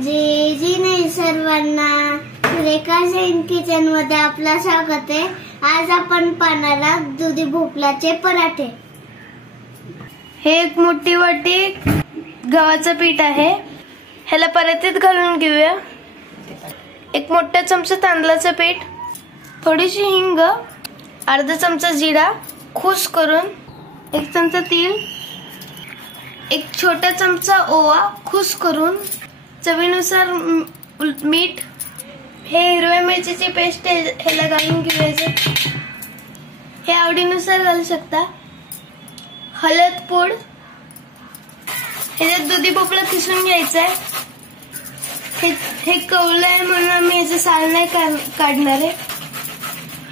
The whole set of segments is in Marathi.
जय जी नाही सर्वांना, सुरेखा जैन किचन मध्ये आपलं स्वागत आहे। आज आपण पाहणार दुधी भोपळ्याचे पराठे। हे एक मोठी वाटी गव्हाचं पीठ आहे, ह्याला परातीत घालून घेऊया। एक मोठा चमचा तांदळाचं पीठ, थोडीशी हिंग, अर्धा चमचा जिरा खुश करून, एक चमचा तीळ, एक छोटा चमचा ओवा खुश करून, चवीनुसार मीठ, हे हिरव्या मिरचीची पेस्ट ह्याला घालून घ्यायचं, हे आवडीनुसार घालू शकता। हळद पूड, ह्याच्यात दुधी भोपळा किसून घ्यायचा आहे। हे कवलं आहे म्हणून आम्ही याचं साल नाही काढणार आहे।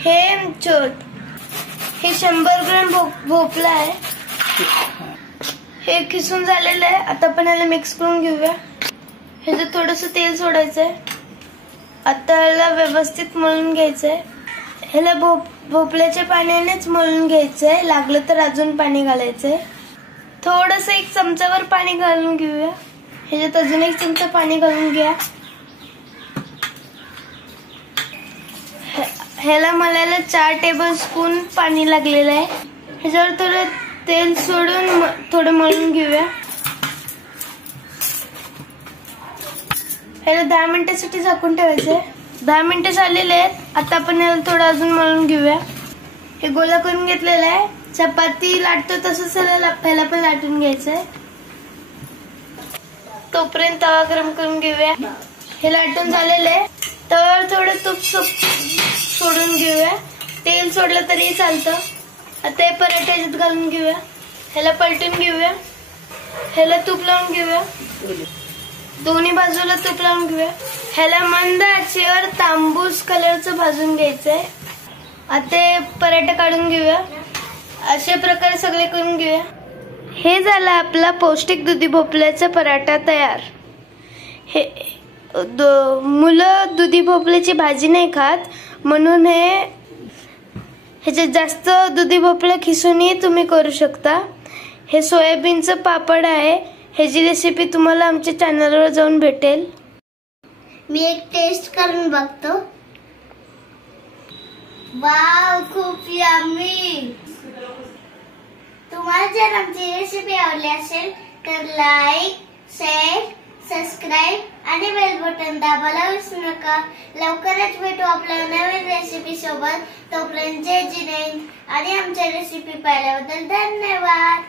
हे 100 ग्रॅम भोपळा आहे, हे किसून झालेलं आहे। आता आपण ह्याला मिक्स करून घेऊया। ह्याच्यात थोडंसं तेल सोडायचंय, आता ह्याला व्यवस्थित मळून घ्यायचंय। ह्याला भोपळ्याच्या पाण्यानेच मळून घ्यायचंय, लागलं तर अजून पाणी घालायचंय। थोडंसं 1 चमचावर पाणी घालून घेऊया, ह्याच्यात अजून 1 चमचा पाणी घालून घ्या। ह्याला मळायला 4 टेबलस्पून पाणी लागलेलं आहे। ह्याच्यावर थोडं तेल सोडून थोडं मळून घेऊया। ह्याला 10 मिनिटांसाठी झाकून ठेवायचंय। 10 मिनिटं झालेले आहेत। आता आपण ह्याला थोडं अजून मळून घेऊया। हे गोळा करून घेतलेलं आहे, चपाती लाटतो तसंच ह्याला पण लाटून घ्यायचंय। तोपर्यंत तवा गरम करून घेऊया। हे लाटून झालेलं आहे, तव्यावर थोडं तूप सोडून घेऊया, तेल सोडलं तरी चालतं। आता हे पराठे ह्याच्यात घालून घेऊया, ह्याला पलटून घेऊया, ह्याला तूप लावून घेऊया, दोन्ही बाजूला तूप लावून घेऊया। ह्याला मंद आचेवर तांबूस कलरचं भाजून घ्यायचंय। आता हे पराठे काढून घेऊया, अशा प्रकारे सगळे करून घेऊया। हे झालं आपला पौष्टिक दुधी भोपळ्याचा पराठा तयार। मुलं दुधी भोपळ्याची भाजी नाही खात, म्हणून ह्याच्यात जास्त दुधी भोपळा खिसूनही तुम्ही करू शकता। हे सोयाबीनचं पापड आहे, ह्याची रेसिपी तुम्हाला आमच्या चॅनलवर जाऊन भेटेल। मी एक टेस्ट करून बघतो। वाव, खूप यम्मी। तुम्हाला जर आमची रेसिपी आवडली असेल तर लाईक, शेअर, सबस्क्राईब आणि बेल बटन दाबायला विसरू नका। लवकरच भेटू आपल्या नवीन रेसिपी सोबत। तोपर्यंत जय जिनेंद्र आणि आमच्या रेसिपी पाहिल्याबद्दल धन्यवाद।